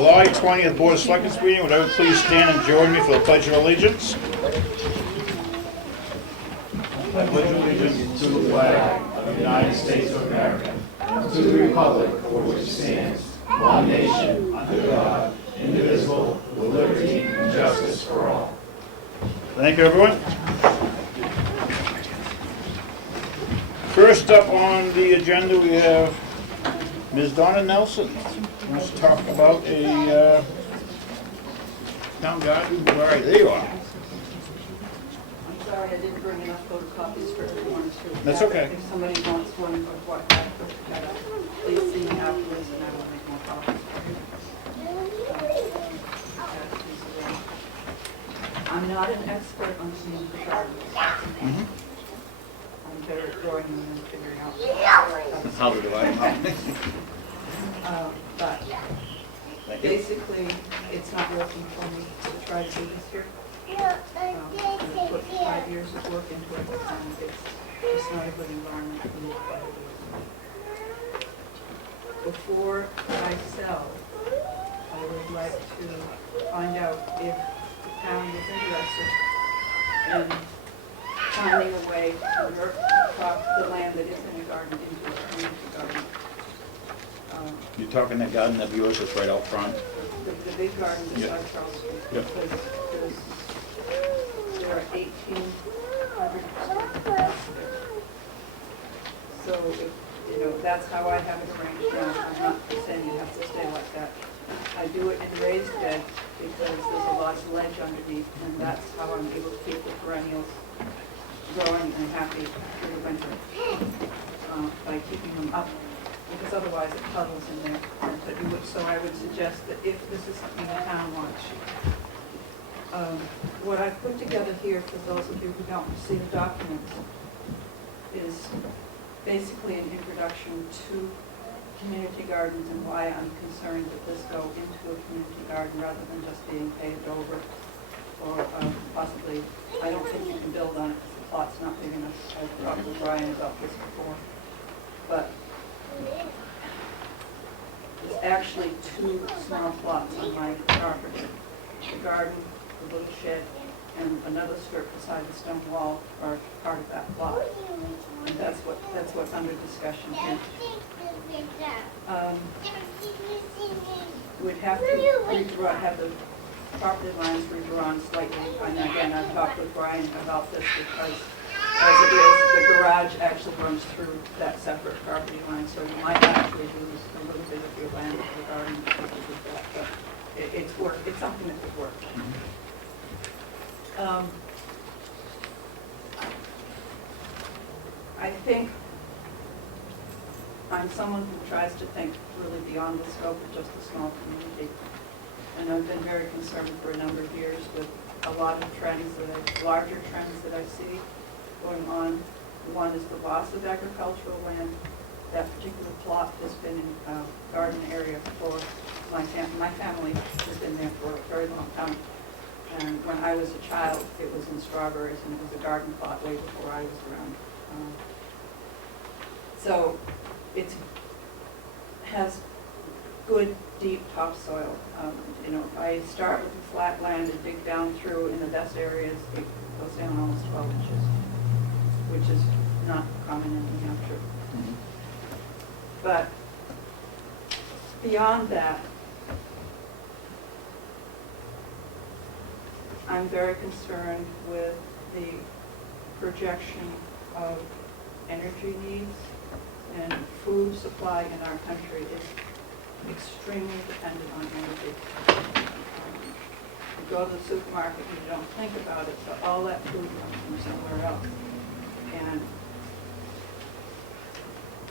July 20th Board of Selectmen meeting. Would everyone please stand and join me for the Pledge of Allegiance? I pledge allegiance to the flag of the United States of America, to the republic for which it stands, one nation, under God, indivisible, with liberty and justice for all. Thank you, everyone. First up on the agenda, we have Ms. Donna Nelson. Who wants to talk about a town garden. All right, there you are. I'm sorry I didn't bring enough photocopies for everyone to. That's okay. If somebody wants one of what I put together, please see me afterwards and I will make more copies for you. I'm not an expert on community gardens. I'm better at drawing them and figuring out. How do I know? But basically, it's not working for me to try to do this here. I put 5 years of work into it, and it's just not a good environment for me to try to do it. Before I sell, I would like to find out if the town is interested in finding a way to convert the land that is in a garden into a community garden. You're talking that garden that yours is right out front? The big garden beside Charles Street. Yep. Because there are 1,800 there. So, if, that's how I have it arranged now. I'm not saying it has to stay like that. I do it in raised bed because there's a lot of ledge underneath, and that's how I'm able to keep the perennials growing and happy through the winter by keeping them up. Because otherwise it puddles in there. So I would suggest that if this is something the town wants, what I've put together here for those of you who don't see the documents is basically an introduction to community gardens and why I'm concerned that this go into a community garden rather than just being paved over. Or possibly, I don't think you can build on it because the plot's not big enough. I've talked with Brian about this before. But there's actually 2 small plots on my property. The garden, the little shed, and another strip beside the stone wall are part of that plot. And that's what's under discussion here. We'd have to have the property lines redrawn slightly. And again, I've talked with Brian about this because as it is, the garage actually runs through that separate property line, so you might actually lose a little bit of your land for the garden because of that. But it's something that could work. I think I'm someone who tries to think really beyond the scope of just a small community. And I've been very concerned for a number of years with a lot of trends larger trends that I see going on. One is the loss of agricultural land. That particular plot has been in a garden area for my family has been there for a very long time. And when I was a child, it was in strawberries, and it was a garden plot way before I was around. So it has good, deep topsoil. If I start with the flat land and dig down through in the best areas, it goes down almost 12 inches, which is not common in New Hampshire. But beyond that, I'm very concerned with the projection of energy needs, and food supply in our country is extremely dependent on energy. You go to the supermarket and you don't think about it, but all that food comes from somewhere else. And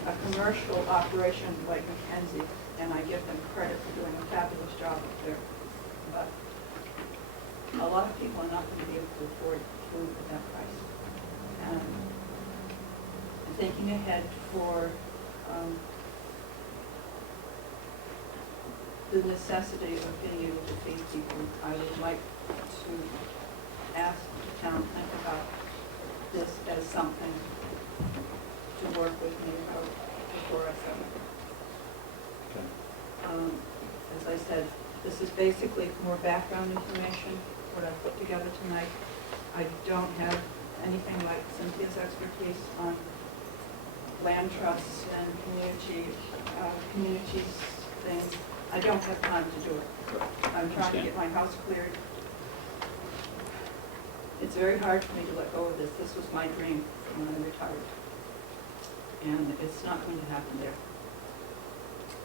a commercial operation like Mackenzie, and I give them credit for doing a fabulous job up there, but a lot of people are not going to be able to afford food at that price. And thinking ahead for the necessity of being able to feed people, I would like to ask the town to think about this as something to work with me about before I sell it. as I said, this is basically more background information, what I put together tonight. I don't have anything like Cynthia's expertise on land trusts and communities things. I don't have time to do it. I'm trying to get my house cleared. It's very hard for me to let go of this. This was my dream when I retired. And it's not going to happen there.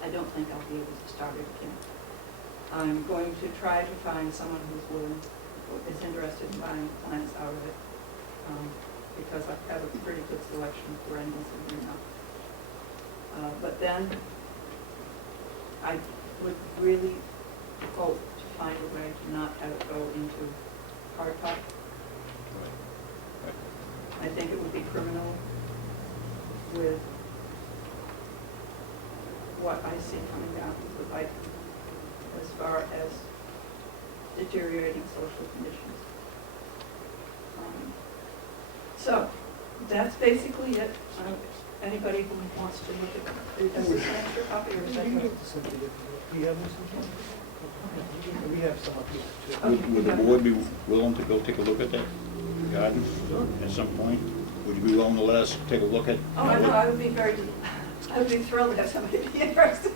I don't think I'll be able to start it again. I'm going to try to find someone who's willing, is interested in buying plants out of it, because I have a pretty good selection of perennials in here now. But then I would really hope to find a way to not have it go into hardtop. I think it would be criminal with what I see coming down the pipe as far as deteriorating social conditions. So that's basically it. Anybody who wants to look at it, is this an extra copy or is that yours? We have some up here too. Okay, Would the yeah. board be willing to go take a look at that garden at some point? Would you be willing to let us take a look at? Oh, I know, I would be thrilled to have somebody be interested.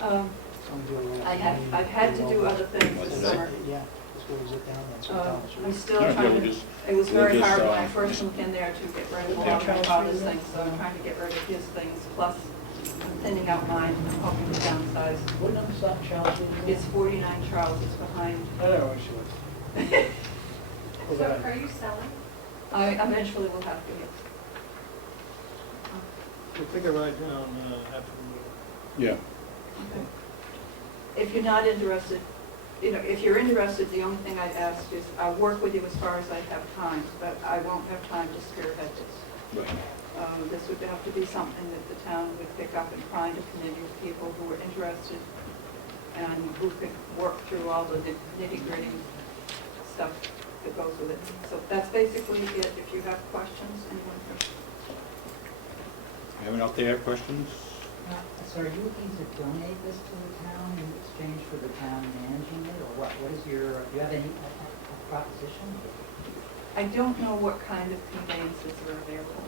I've had to do other things this summer. Yeah, this goes it down, that's what Thomas I'm was. still No, yeah, trying we'll to, just- it was very we'll just, hard when I uh, first moved in there to get rid of a lot of my father's things, so I'm trying to get rid of his things, plus I'm thinning out mine, I'm hoping to downsize. What number's that, Charles? It's 49 Charles, it's behind. I don't know, sure. So are you selling? I eventually will have to, yes. We'll take a ride down after Yeah. Okay. If you're not interested, if you're interested, the only thing I'd ask is, I'll work with you as far as I have time, but I won't have time to spearhead this. Right. This would have to be something that the town would pick up and find a committee of people who are interested and who could work through all the nitty-gritty stuff that goes with it. So that's basically it. If you have questions, anyone? Anyone out there have questions? So are you looking to donate this to the town in exchange for the town managing it, or what? What is your, do you have any proposition? I don't know what kind of conveyances are available.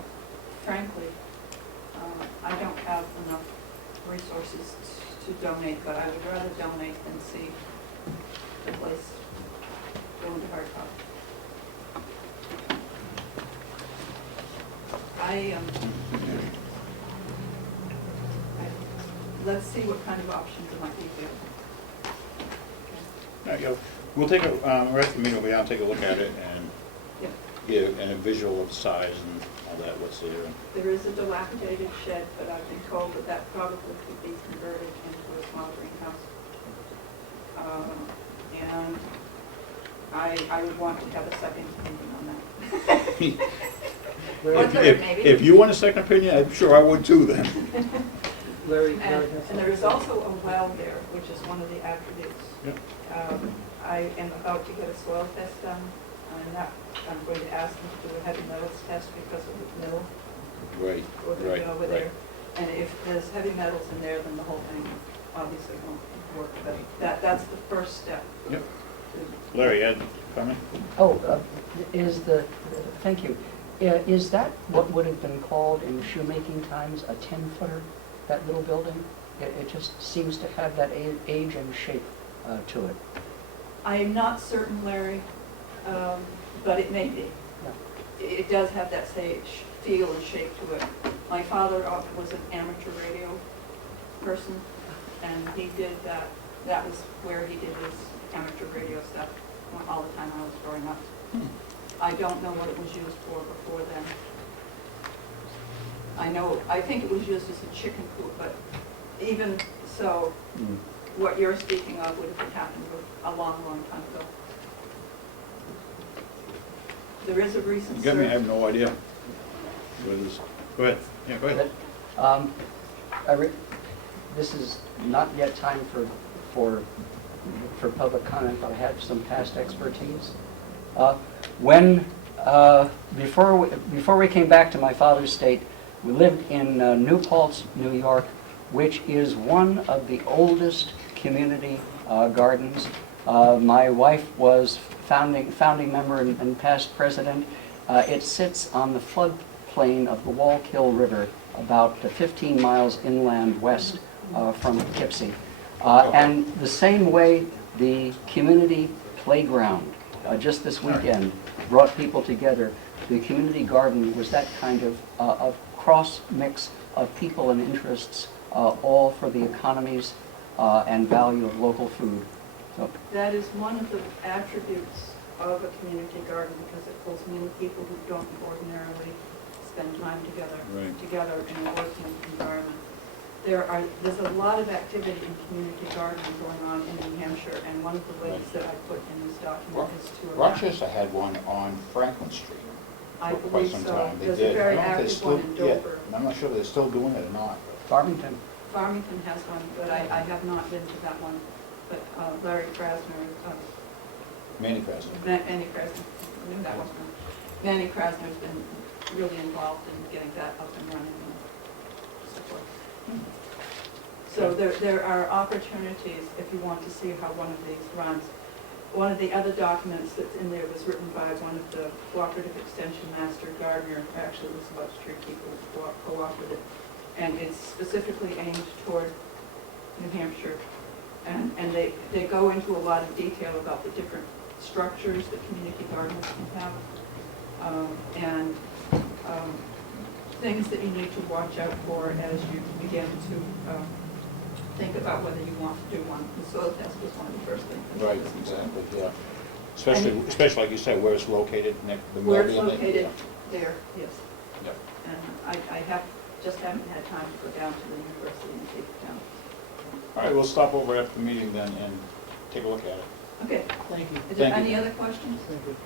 Frankly, I don't have enough resources to donate, but I would rather donate than see the place go into hard copy. Let's see what kind of options there might be available. All right, yeah, we'll take a, rest of the meeting, we'll be out and take a look at it and Yeah. get a visual of size and all that, what's there. There is a dilapidated shed, but I've been told that that probably could be converted into a small greenhouse. And I would want to have a second opinion on that. Or third, maybe. If you want a second opinion, I'm sure I would too then. Larry And has there is also a well there, which is one of the attributes. Yep. I am about to get a soil test done, and I'm going to ask them to do a heavy metals test because of the mill, Right, or the right, over right. there. And if there's heavy metals in there, then the whole thing obviously won't work, but that's the first step. Yep. Larry, Ed, comment? Thank you. Is that what would have been called in shoemaking times a 10-footer, that little building? It just seems to have that age and shape to it. I am not certain, Larry, but it may be. Yeah. It does have that feel and shape to it. My father was an amateur radio person, and he did that. That was where he did his amateur radio stuff all the time I was growing up. I don't know what it was used for before then. I think it was used as a chicken coop, but even so, what you're speaking of would have happened a long, long time ago. There is a recent You got me, I survey. have no idea. Go ahead, yeah, go ahead. This is not yet time for public comment, but I have some past expertise. Before we came back to my father's state, we lived in New Paltz, New York, which is one of the oldest community gardens. My wife was founding member and past president. It sits on the floodplain of the Wallkill River, about 15 miles inland west from Poughkeepsie. And the same way the community playground just this weekend brought people together, the community garden was that kind of cross mix of people and interests, all for the economies and value of local food. So, That is one of the attributes of a community garden, because it pulls many people who don't ordinarily spend time together in a working environment. There's a lot of activity in community gardening going on in New Hampshire, and one of the links that I put in this document is to a map. Rochester had one on Franklin Street I for quite believe some so. time. They There's did. a very I don't know if they active still- one in yeah, Dover. I'm not sure if they're still doing it or not. Farmington. Farmington has one, but I have not been to that one. But Larry Krasner, Manny President. Manny Krasner, I knew that was one. Manny Krasner's been really involved in getting that up and running and so forth. So there are opportunities if you want to see how one of these runs. One of the other documents that's in there was written by one of the cooperative extension master gardener, actually it was about 3 people who co-opted it. And it's specifically aimed toward New Hampshire. And they go into a lot of detail about the different structures that community gardens can have. And things that you need to watch out for as you begin to think about whether you want to do one. The soil test was one of the first things. Right, exactly, yeah. Especially like you said, where it's located, the Where it's building, located, yeah. there, yes. Yep. And I just haven't had time to go down to the university and take it down. All right, we'll stop over after the meeting then and take a look at it. Okay. Thank you. Is there Thank you. any other questions? Thank you.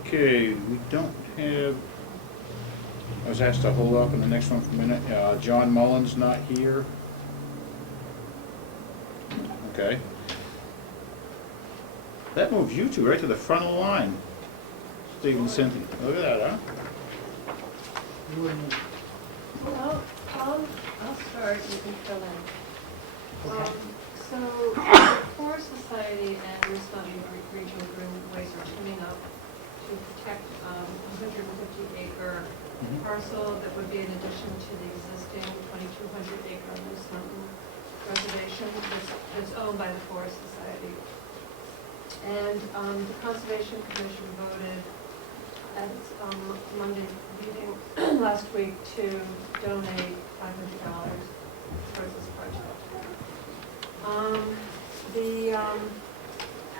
Okay, we don't have, I was asked to hold off on the next one for a minute. John Mullins not here. Okay. That moves you two right to the front of the line. Steve and Cynthia. Look at that, huh? You wouldn't- Well, I'll start, you can fill in. Okay. So, the Forest Society and Moose Mountain Regional Greenways are teaming up to protect a 150-acre parcel that would be in addition to the existing 2,200-acre Moose Mountain Reservation that's owned by the Forest Society. And the Conservation Commission voted at its Monday meeting last week to donate $500 towards this project.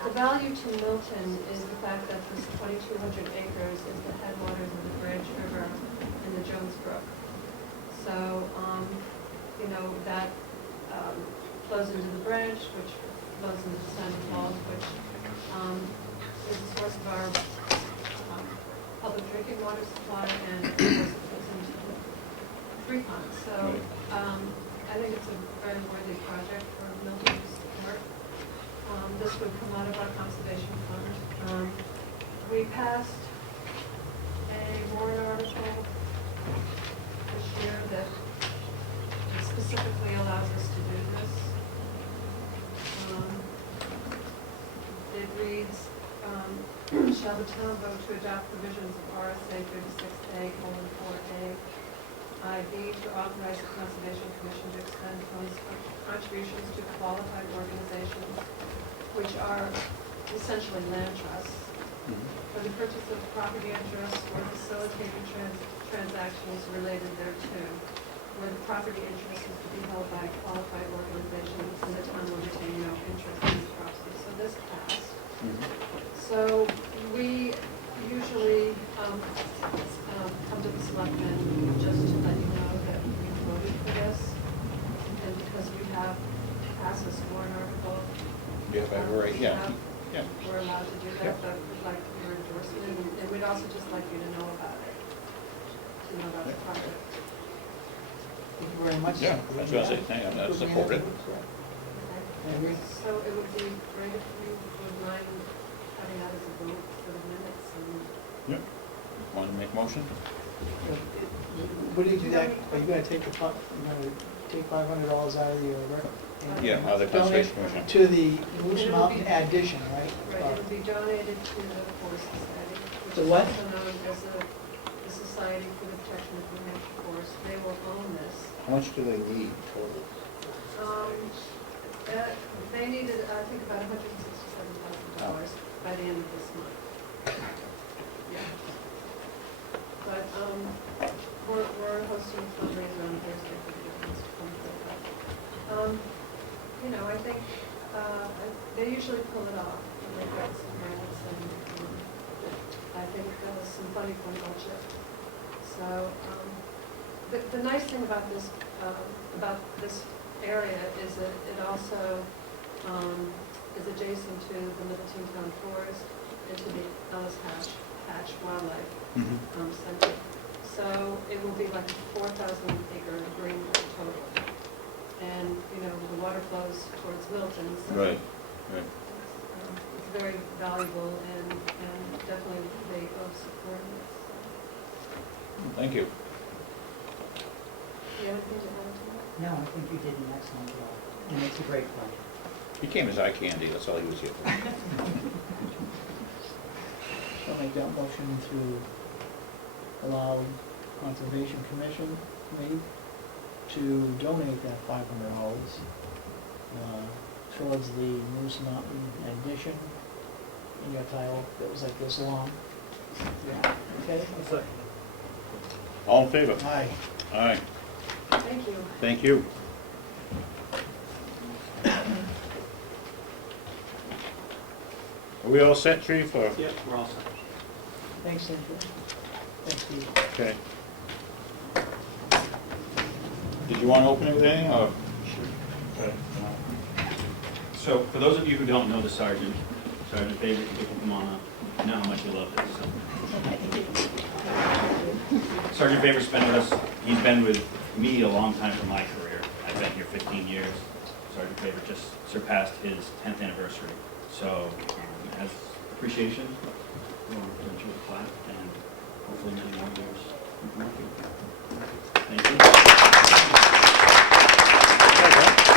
The value to Milton is the fact that this 2,200 acres is the headwaters of the Branch River and the Jones Brook. So, that flows into the branch, which flows into the Sandy Falls, which is the source of our public drinking water supply, and of course it goes into the tree pond. So I think it's a very worthy project for Milton to support. This would come out of our conservation fund. We passed a warrant article this year that specifically allows us to do this. It reads, shall the town vote to adopt provisions of RSA 36A:4A, IV, to authorize the Conservation Commission to expend funds for contributions to qualified organizations, which are essentially land trusts, for the purchase of property interests or facilitating transactions related thereto, where the property interest is to be held by qualified organizations and the town will retain no interest in the property. So this passed. So we usually come to the selectmen just to let you know that we voted for this, and because we have passed this warrant article. Yeah, right, yeah. Yeah. We're allowed to do that, Yeah. but we'd like your endorsement, and we'd also just like you to know about it, to know about the project. Thank you very much. Yeah, that's what I say, I support it. Okay. So it would be great if you would mind having that as a vote for the minutes and. Yep. Want to make a motion? What do you do that, are you gonna take you're gonna take $500 out of your Yeah, out of the Conservation Commission. to the Moose Mountain addition, right? Right, it would be donated to the Forest Society, which The is what? also known as the Society for the Protection of New Hampshire Forest. They will own this. How much do they need total? They needed, I think, about $167,000 by the end of this month. Yeah. But we're hosting a fundraiser on Thursday for the difference to come to that. I think they usually pull it off. They've got some grants and I think some funding from budget. So the nice thing about this area is that it also is adjacent to the Middleton Town Forest and to the Ellis Hatch Wildlife Center. So it will be like a 4,000-acre greenway total. And, the water flows towards Milton. So Right. it's very valuable and definitely they both support it. Thank you. Do you have anything to add to that? No, I think you did an excellent job, and it's a great plan. He came as eye candy, that's all he was here for. So I'll make that motion to allow Conservation Commission to donate that $500 towards the Moose Mountain addition in your title that was like this long. Yeah, okay? All in favor? Aye. Aye. Thank you. Thank you. Are we all set, Chief? Or? Yep, we're all set. Thanks, Cynthia. Thanks, Steve. Okay. Did you want to open it with anything, or? Okay. So, for those of you who don't know the Sergeant Favorite, you can come on up. You know how much you love this. So. Sergeant Favorite's been with us. He's been with me a long time for my career. I've been here 15 years. Sergeant Favorite just surpassed his 10th anniversary. So, as appreciation, we'll present you a plaque and hopefully many more years. Thank you.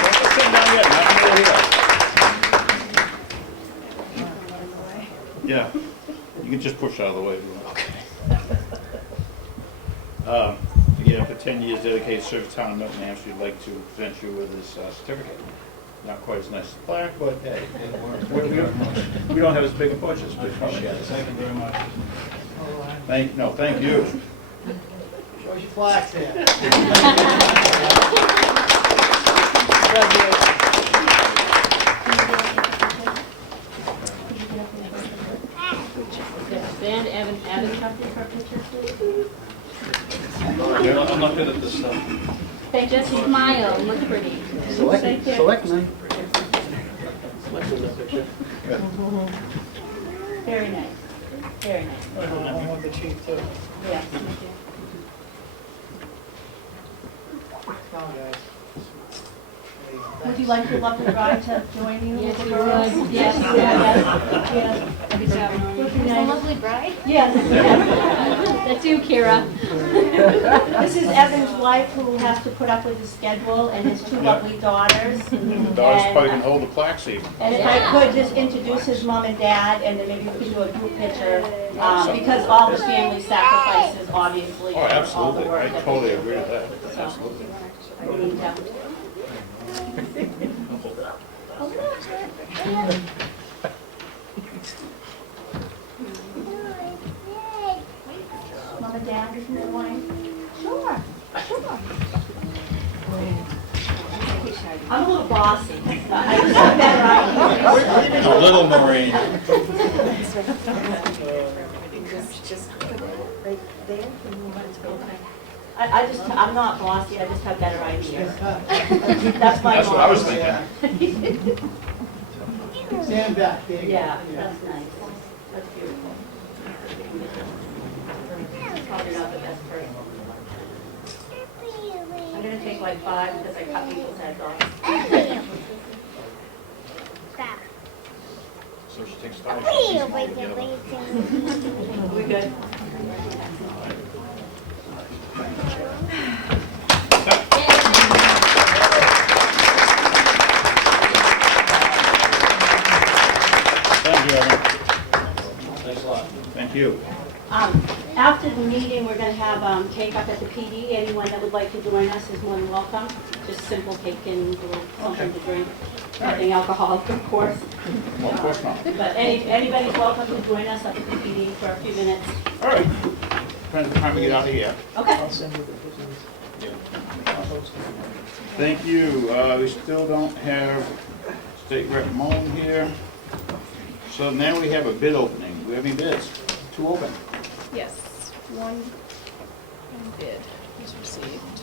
Don't sit down yet, not over here. Yeah, you can just push out of the way if you want. Okay. Yeah, for 10 years dedicated service to town of Milton, Hampshire, we'd like to present you with this certificate. Not quite as nice as a plaque, but hey, we don't have as big a budget as big budget. Thank you very much. Thank you. Show your flags there. Band, Evan, come for a picture, please. I'm not good at this stuff. They just smile, look pretty. Selectmen. Very nice, very nice. One with the chief, too. Yeah. Come on, guys. Would you like your lovely bride to join you? Yes, with the we girls? would. Yes, yes. Good job, Maureen. Would be Is the nice. lovely bride? Yes. That's you, Kira. This is Evan's wife who has to put up with his schedule and his two lovely daughters. The daughter's probably gonna hold the plaque, see. And if I could just introduce his mom and dad, and then maybe we could do a group picture, because all the family sacrifices, obviously, Oh, and all the absolutely, work I that they totally do. agree with that, So, absolutely. we need to- Mom and dad, isn't it wine? Sure, sure. I'm a little bossy. I just have that right. A little Maureen. Just put it right there and move on to okay. I'm not bossy, I just have better ideas. That's my That's what I was mom. thinking. Stand back, there you go. Yeah, that's nice. That's beautiful. Probably not the best person. I'm gonna take like 5 because I cut people's heads off. So she takes 5. We good? you. After the meeting, we're gonna have take up at the PD. Anyone that would like to join us is more than welcome. Just simple cake and a little something to drink. Nothing alcoholic, of course. Well, of course not. But anybody's welcome to join us at the PD for a few minutes. All right. Depends on the time we get out of here. Okay. I'll send you the business. I'll post it. Thank you. We still don't have State Rep Mullen here. So now we have a bid opening. Do we have any bids? Two open. Yes, one bid was received.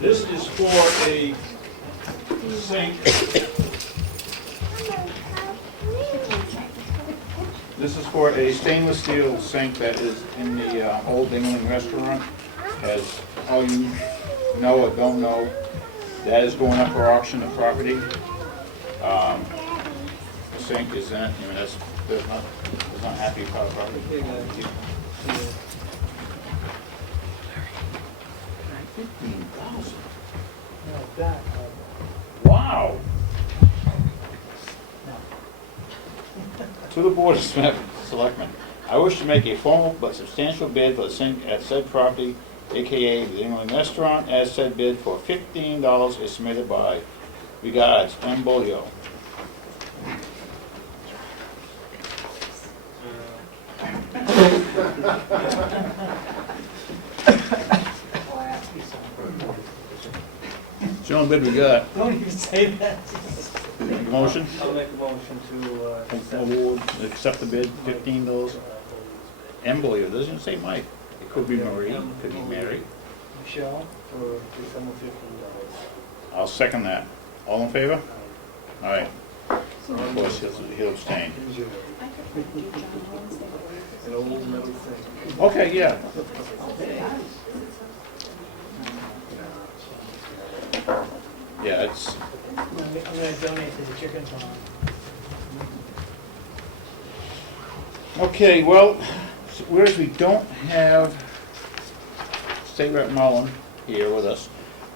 This is for a sink. This is for a stainless steel sink that is in the Old England restaurant. As all you know or don't know, that is going up for auction of property. The sink is in it, I mean, there's not happy about property. 15,000. No, that, Wow! To the Board of Selectmen, I wish to make a formal but substantial bid for the sink at said property, AKA the England Restaurant, as said bid for $15 is submitted by, regards, M. Beaulieu. It's the only bid we got. don't even say that. Make a motion? I'll make a motion to accept. Award, accept the bid, $15. M. Beaulieu, doesn't say Mike. It could be Marie, it could be Mary. Michelle? For December $15. I'll second that. All in favor? All right. Of course, he'll abstain. An old metal thing. Okay, yeah. Yeah, it's, I'm gonna donate to the chicken farm. okay, well, whereas we don't have State Rep Mullen here with us,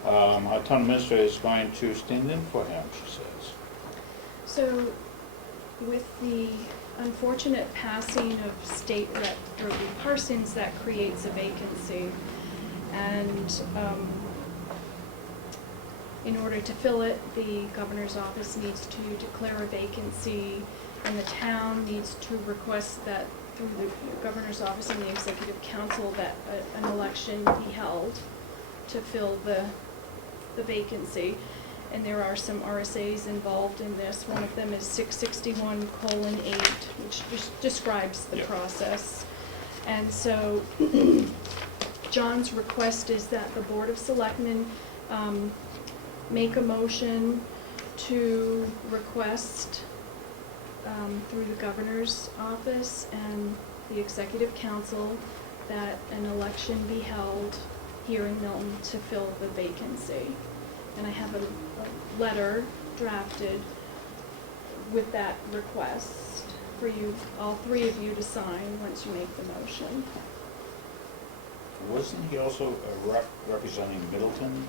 our town administrator is going to stand in for him, she says. So with the unfortunate passing of State Rep Burley Parsons, that creates a vacancy. And in order to fill it, the governor's office needs to declare a vacancy, and the town needs to request that through the governor's office and the executive council that an election be held to fill the vacancy. And there are some RSAs involved in this. One of them is 661:8, which just describes the Yep. process. And so John's request is that the Board of Selectmen make a motion to request through the governor's office and the executive council that an election be held here in Milton to fill the vacancy. And I have a letter drafted with that request for you, all three of you to sign once you make the motion. Wasn't he also representing Middleton?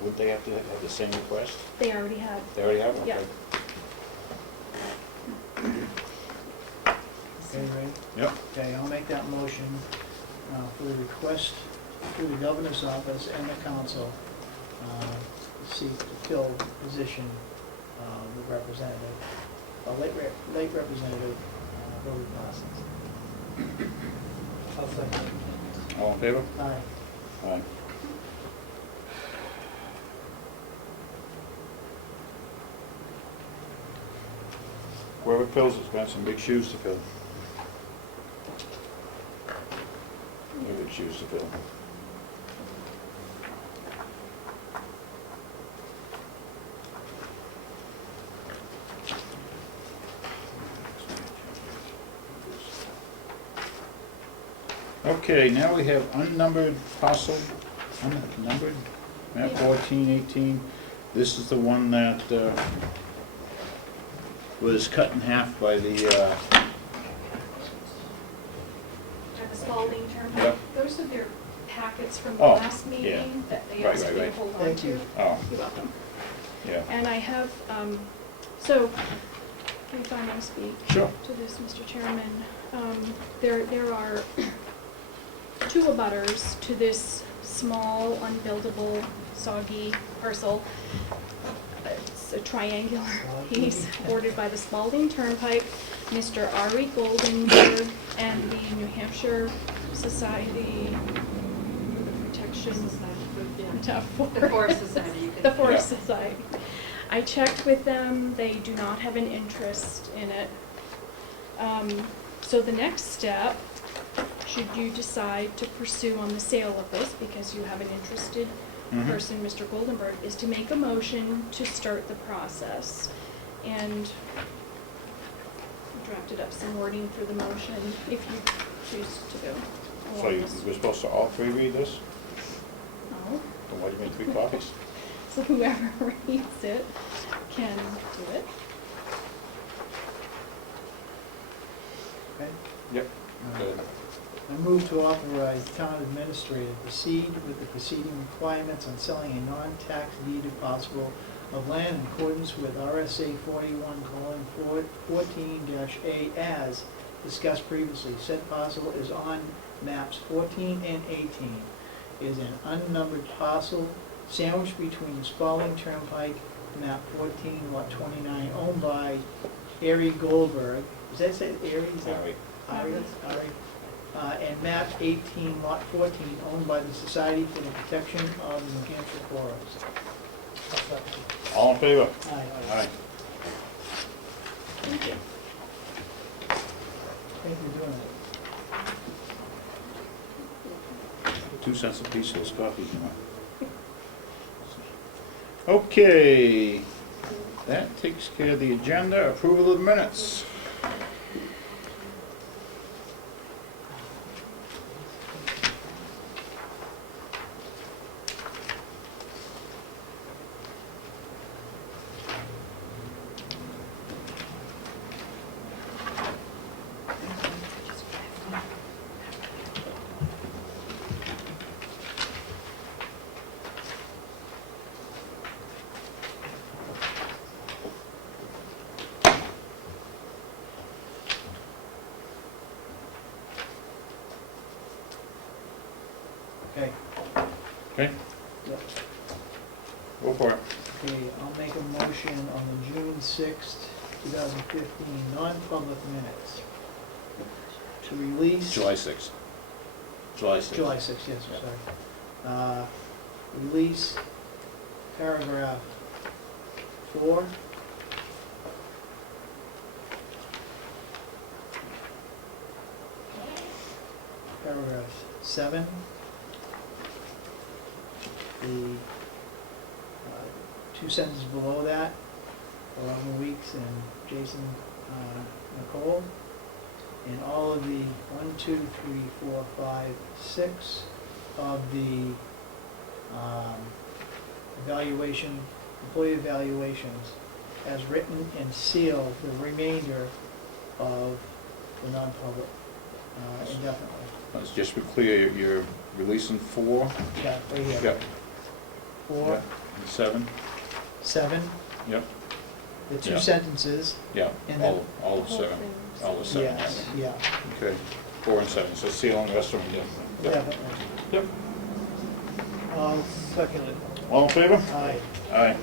Wouldn't they have to have the same request? They already had. They already have one? Yeah. Okay, ready? Yep. Okay, I'll make that motion for the request through the governor's office and the council to seek to fill the position of the representative, late representative, Beaulieu Parsons. I'll second. All in favor? Aye. Aye. Whoever fills has got some big shoes to fill. Big shoes to fill. Okay, now we have unnumbered parcel, unnumbered, map 1418. This is the one that was cut in half by the, At the Spalding term. Yep. Those are their packets from the Oh, last yeah. meeting that they Right, asked right, me to right. hold on Thank to. you. oh, You're welcome. Yeah. And I have, so, if I may speak Sure. to this, Mr. Chairman, there are two abutters to this small, unbuildable, soggy parcel. It's a triangular piece bordered by the Spalding Turnpike, Mr. Ari Goldenberg, and the New Hampshire Society for the Protection The Forest Society. You could- the Forest Society. I checked with them, they do not have an interest in it. So the next step, should you decide to pursue on the sale of this, because you have an interested person, Mr. Goldenberg, is to make a motion to start the process. And I drafted up some wording for the motion, if you choose to go So along this. we're supposed to all three read this? No. Then why do you make 3 copies? So whoever reads it can do it. Okay? Yep. Good. I move to authorize the town administrator to proceed with the preceding requirements on selling a non-tax deeded parcel of land in accordance with RSA 41:14-A as discussed previously. Said parcel is on maps 14 and 18. It is an unnumbered parcel sandwiched between the Spalding Turnpike, map 14, lot 29, owned by Ari Goldberg. Does that say Ari? Is that- Ari. Ari. And map 18, lot 14, owned by the Society for the Protection of the New Hampshire Forest. All in favor? Aye. Aye. Thank you. Thank you for doing it. 2 cents a piece of those copies, you know. Okay, that takes care of the agenda. Approval of the minutes. Okay. Okay, Yep. go for it. Okay, I'll make a motion on the June 6th, 2015 non-public minutes to release. July 6th. July 6th. July 6th, yes, sorry. Release paragraph 4. Paragraph 7. The 2 sentences below that, Robin Weeks and Jason Nicole. And all of the 1, 2, 3, 4, 5, 6 of the evaluation, employee evaluations as written and sealed the remainder of the non-public indefinitely. Let's just be clear, you're releasing 4? Yeah, right here. Yep. 4, Yep. And 7? 7, Yep. the 2 Yeah. sentences. Yeah, And then all of The whole 7. thing. All of 7, Yes, yeah, okay. 4 and 7, so seal on the rest of them, yeah. Yep. definitely. Yep. I'll second it. All in favor? Aye. Aye.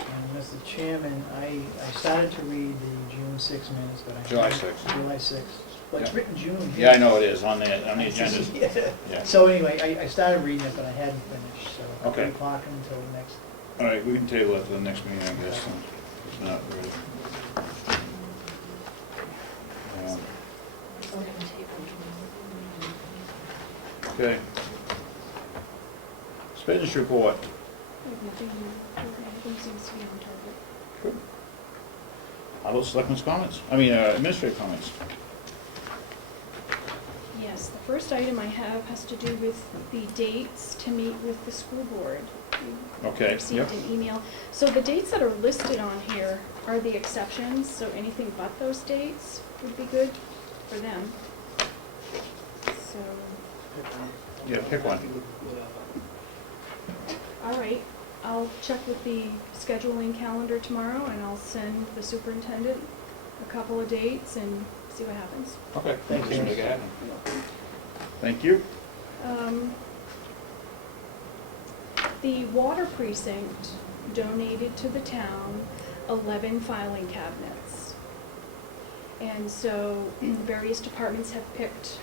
And Mr. Chairman, I started to read the June 6 minutes, but I. July 6th. July 6th. Well, it's Yeah. written June. Yeah, I know it is, on the agenda. Yeah. Yeah. So anyway, I started reading it, but I hadn't finished, so. Okay. I'm clocking until the next. All right, we can table it to the next meeting, I guess, and it's not ready. Okay. Spenders report. I have nothing new, everything seems to be on target. How about selectmen's comments? I mean, administrative comments. Yes, the first item I have has to do with the dates to meet with the school board. You Okay, received yep. an email. So the dates that are listed on here are the exceptions, so anything but those dates would be good for them. So, Yeah, pick one. All right, I'll check with the scheduling calendar tomorrow, and I'll send the superintendent a couple of dates and see what happens. Okay, Thank you. Make it happen. Thank you. The water precinct donated to the town 11 filing cabinets. And so various departments have picked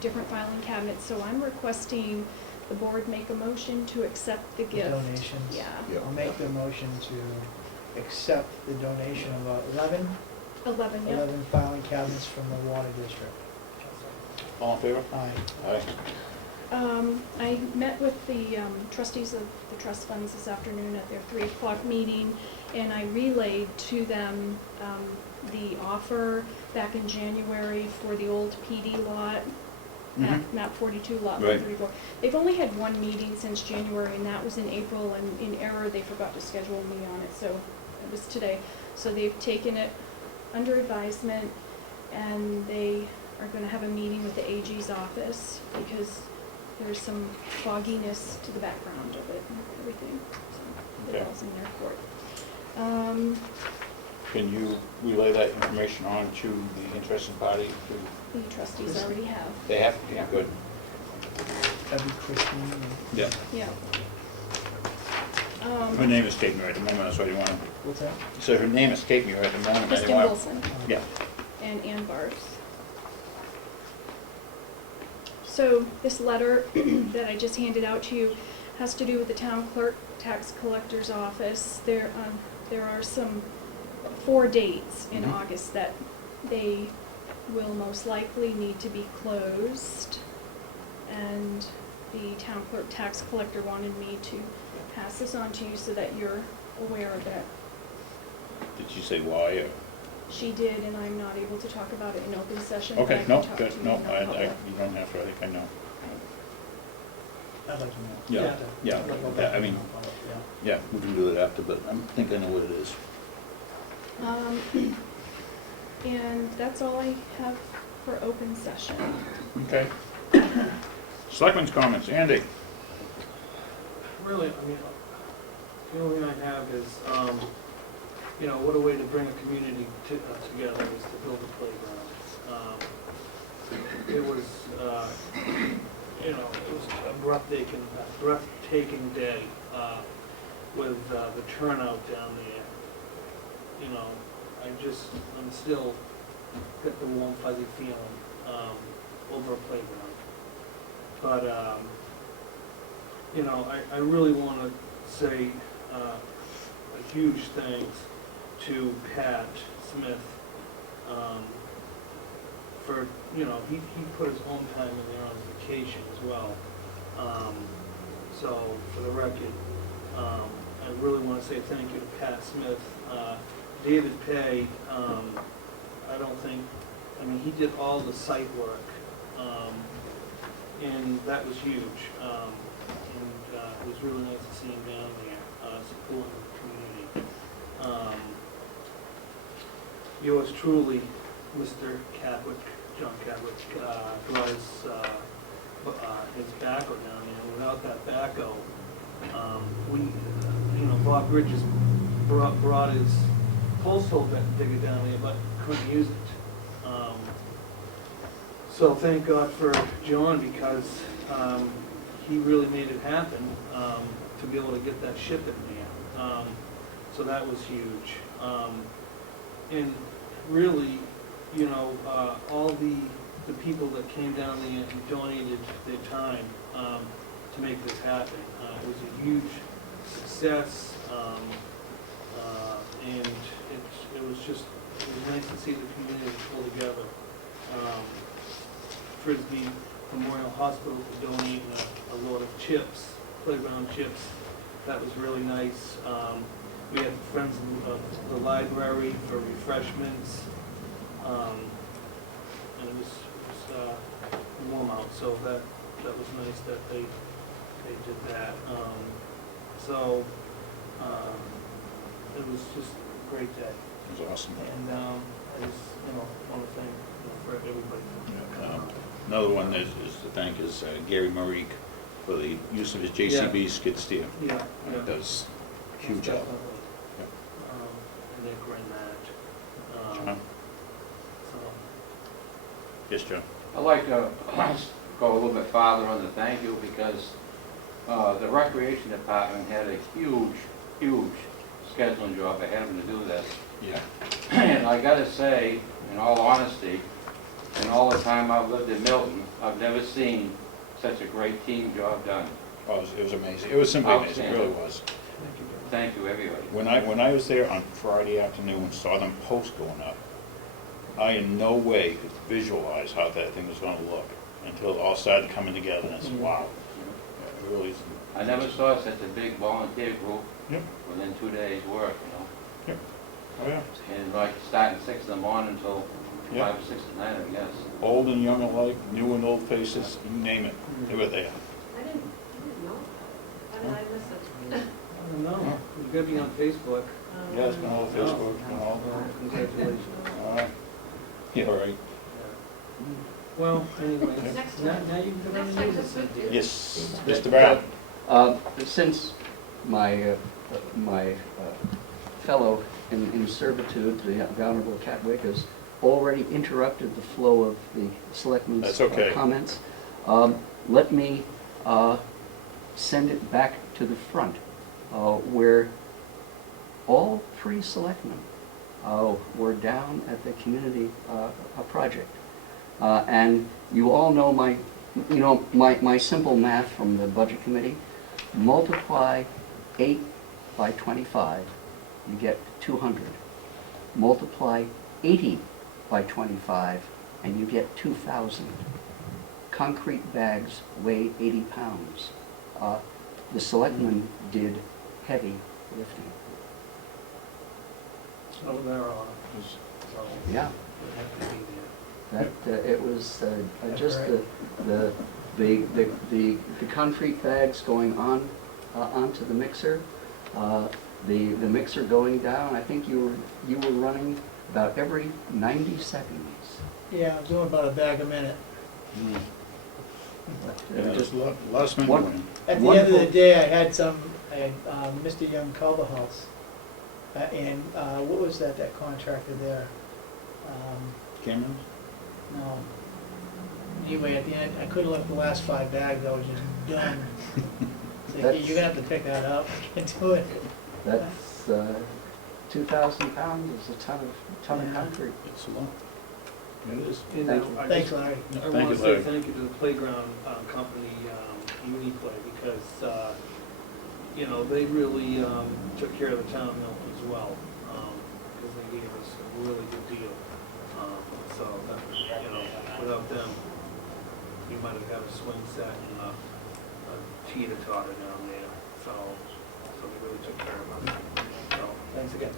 different filing cabinets, so I'm requesting the board make a motion to accept the gift. Donations. Yeah, I'll make the motion to accept the donation of 11 11, filing cabinets from the water district. All in favor? Aye. Aye. I met with the trustees of the trust funds this afternoon at their 3 o'clock meeting, and I relayed to them the offer back in January for the old PD lot, map 42, lot Right. 134. They've only had one meeting since January, and that was in April, and in error, they forgot to schedule me on it, so it was today. So they've taken it under advisement, and they are gonna have a meeting with the AG's office, because there's some fogginess to the background of it and everything, so Okay. it all's in their court. Can you relay that information on to the interested party? The trustees already have, They have, yeah, good. That'd be Christine. Yeah. yeah. Her name escaped me right at the moment, that's why I didn't want to, What's that? so her name escaped me right at the moment. I didn't Kristen wanna- Wilson Yeah. and Ann Barth. So this letter that I just handed out to you has to do with the town clerk, tax collector's office. There are some 4 dates in August that they will most likely need to be closed. And the town clerk, tax collector wanted me to pass this on to you so that you're aware of it. Did you say why? Or? She did, and I'm not able to talk about it in open session. but I Okay, can no, talk good, to you no, in non-public. you don't have to, I think I know. I'd like to know. Yeah, yeah, I'd like to go yeah, back I mean- and follow up, Yeah, we can do it after, but I think I know what it is. And that's all I have for open session. Okay. Selectmen's comments, Andy? Really, I mean, the only thing I have is, you know, what a way to bring a community together is to build a playground. It was, you know, it was a breathtaking day with the turnout down there. You know, I'm still got the warm fuzzy feeling over a playground. But, you know, I really want to say a huge thanks to Pat Smith for, you know, he put his own time in there on vacation as well. So, for the record, I really want to say thank you to Pat Smith. David Pay, I mean, he did all the site work, and that was huge. And it was really nice to see him down there, supporting the community. Yours truly, Mr. Cadwick, John Cadwick, brought his backhoe down there. Without that backhoe, Bob Bridges brought his post hole digger down there, but couldn't use it. So thank God for John, because he really made it happen to be able to get that ship in there. So that was huge. And really, you know, all the people that came down there and donated their time to make this happen. It was a huge success, and it was nice to see the community pull together. Frisbee Memorial Hospital donating a load of chips, playground chips. That was really nice. We had friends of the library for refreshments. And it was warm out, so that was nice that they did that. So it was just a great day. It was awesome. And, I just, want to thank, for everybody. Another one is to thank is Gary Marique for the use of his JCB skid steer. Yeah, It does a huge job. Definitely. Yeah. And Nick ran that. John? So, Yes, John? I'd like to go a little bit farther on the thank you because the recreation department had a huge scheduling job ahead of them to do this. Yeah. And I gotta say, in all honesty, in all the time I've lived in Milton, I've never seen such a great team job done. Oh, it was amazing. It was simply amazing, it really was. Thank you, everybody. When I was there on Friday afternoon and saw them posts going up, I in no way could visualize how that thing was gonna look until it all started coming together, and I said, wow. Yeah, it really is. I never saw such a big volunteer group Yep. within 2 days' work, Oh, yeah. And like starting 6 in the morning until Yeah. 5 or 6 at night, I guess. Old and young alike, new and old faces, you name it, they were there. I didn't know. How did I miss it? I don't know, you gotta be on Facebook. Yeah, it's been all over Facebook and all. Congratulations. Yeah, right. Yeah. Well, anyway, Next now time. now you can come on Next the time, news. just with you. Yes, Mr. Brown. Since my fellow in servitude, the Honorable Catwick, has already interrupted the flow of the selectmen's That's okay. comments, let me send it back to the front, where all three selectmen were down at the community project. And you all know my simple math from the budget committee. Multiply 8 by 25, you get 200. Multiply 80 by 25, and you get 2,000. Concrete bags weigh 80 pounds. The selectmen did heavy lifting. So they're on, so Yeah. we have to be there. That it was just Right. the concrete bags going on onto the mixer, the mixer going down. I think you were running about every 90 seconds. Yeah, I'm doing about a bag a minute. Yeah, just a lot of cement One- going. At the Wonderful. end of the day, I had Mr. Young Culverhouse. And what was that contractor there? Cameron? No. Anyway, at the end, I couldn't lift the last 5 bags, I was just done. So, That's- you're gonna have to pick that up, I can't do it. That's 2,000 pounds is a ton of Yeah. concrete. It's a lot. It is. And Thank I Thanks, just- Larry. No, I thank want you, to say Larry. thank you to the playground company, Uniplay, because, they really took care of the town of Milton as well, because they gave us a really good deal. So, that, without them, we might have had a swing set and a teeter-totter down there. So they really took care of us. So, thanks again.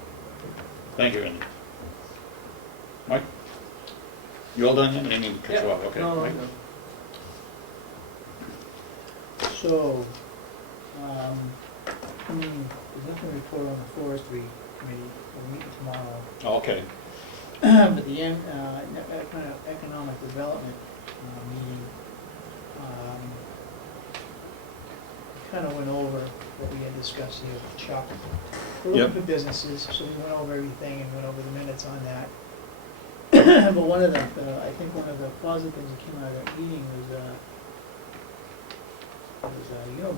Thank you, Andy. Mike? You all done yet? I didn't mean to cut you off, okay. No, Mike? no. So, there's nothing to report on the forestry committee, we're meeting tomorrow. Oh, okay. But the economic development meeting, kind of went over what we had discussed here with Chuck. We're Yep. looking for businesses, so we went over everything and went over the minutes on that. But one of I think one of the positive things that came out of that meeting was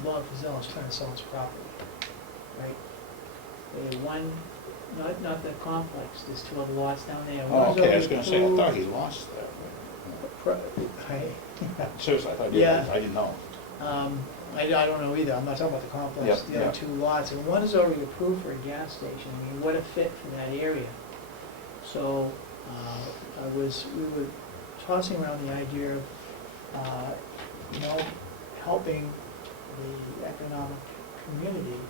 Bob Fazell is trying to sell his property, right? They had one, not the complex, there's 2 other lots down there. Oh, One's okay, I was already gonna say, I thought approved. he lost that. Hey, Seriously, I thought Yeah. I didn't know. I don't know either, I'm not talking about the complex, Yep, the other yep. 2 lots, and one is already approved for a gas station, I mean, what a fit for that area. So, we were tossing around the idea of, helping the economic community,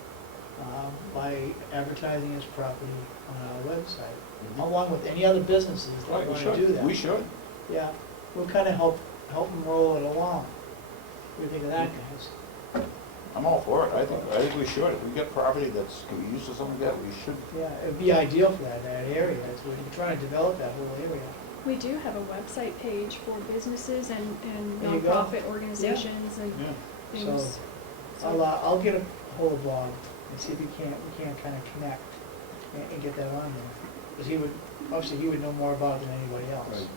by advertising his property on our website, along with any other businesses that Right, we want to do should, that. we should. Yeah, we'll kind of help them roll it along. What do you think of that, guys? I'm all for it. I think we should. If we get property that's can be used for something like that, we should. Yeah, it'd be ideal for that area, we're trying to develop that whole area. We do have a website page for businesses and There you go. nonprofit organizations and Yeah. things. I'll get a hold of Bob and see if we can't kind of connect and get that on there. Because he would know more about it than anybody else. Right.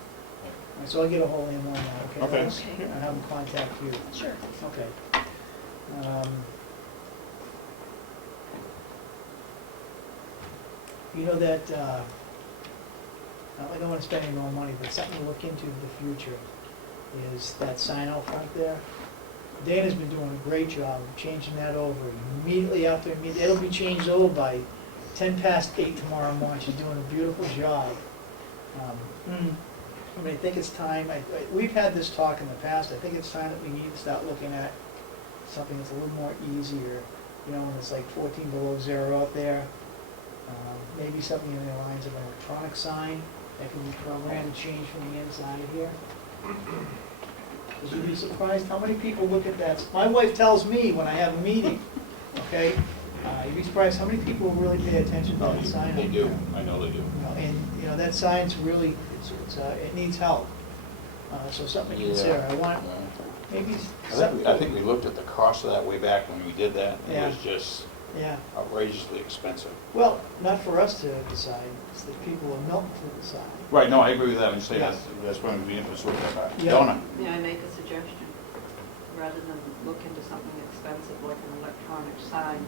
Right, so I'll get a hold of him on that, okay? Okay. Alice? And have him contact you. Sure. Okay. You know that, I don't want to spend any more money, but something to look into in the future is that sign out front there. Dana's been doing a great job of changing that over immediately after, it'll be changed over by 8:10 tomorrow morning. She's doing a beautiful job. I think it's time, we've had this talk in the past, I think it's time that we need to start looking at something that's a little more easier, when it's like 14 below zero out there. Maybe something in the lines of an electronic sign that can be programmed and changed from the inside of here. Because you'd be surprised how many people look at that. My wife tells me when I have a meeting, okay? You'd be surprised how many people really pay attention to that sign. They do. I know they do. And that sign's really, it needs help. So something to consider. I want, maybe something. I think we looked at the cost of that way back when we did that. It Yeah. was just Yeah. outrageously expensive. Well, not for us to decide, it's the people of Milton to decide. Right, no, I agree with that. I'm saying Yeah. that's going to be influenced with that. Yeah. Donna? May I make a suggestion? Rather than look into something expensive like an electronic sign,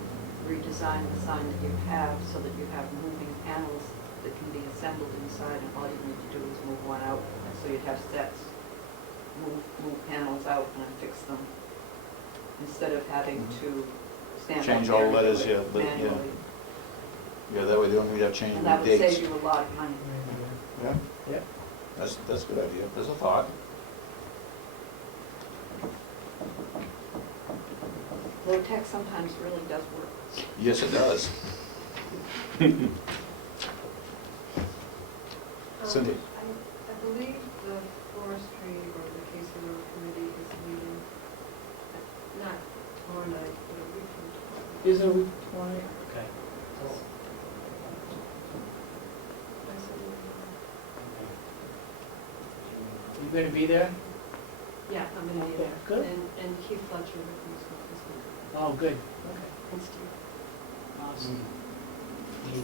redesign the sign that you have so that you have moving panels that can be assembled inside, and all you need to do is move one out. So you'd have sets, move panels out and fix them, instead of having to stand up Change all there the letters, and do it yeah, but, yeah. manually. Yeah, that way they don't need to have changing And that the would dates. save you a lot of money. Yeah, Yep. that's a good idea. There's a thought. Low tech sometimes really does work. Yes, it does. Cindy? I believe the forestry or the Casey Road Committee is meeting, not tomorrow night, but a week from tomorrow. Is it a week tomorrow? Okay. I said, You gonna be there? yeah, I'm gonna be there. Good. And Keith Fletcher is going. Oh, good. Okay. And Steve. Awesome. Maybe.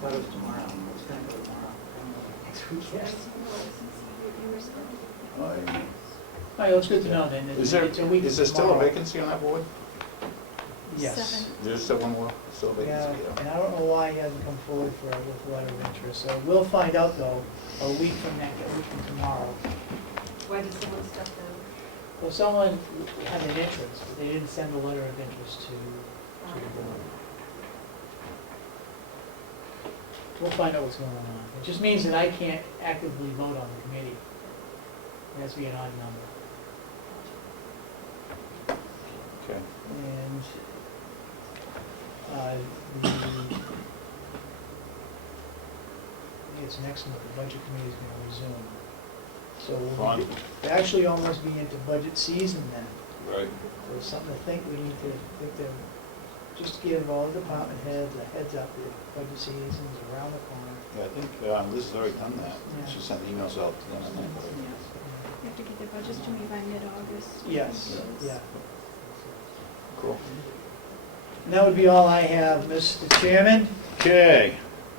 Thought it was tomorrow. It's gonna go tomorrow. Next week, yes. All right, well, it's good to know then. Is there It's a week still a tomorrow. vacancy on that board? Yes. 7. There's still one more, still a Yeah, vacancy, yeah. and I don't know why he hasn't come forward for a letter of interest, so we'll find out though, a week from tomorrow. Why did someone step down? Well, someone had an interest, but they didn't send a letter of interest to the board. We'll find out what's going on. It just means that I can't actively vote on the committee. It has to be an odd number. Okay. And I think it's next month, the budget committee is gonna resume. So Fun. we'll actually almost be into budget season then. Right. So it's something to think, we need to just give all the department heads a heads up that budget season is around the corner. Yeah, I think Liz has already done that. Yeah. She sent emails out to them, I think. You have to get their budgets to me by mid-August. Yes, yeah. Cool. And that would be all I have, Mr. Chairman. Okay,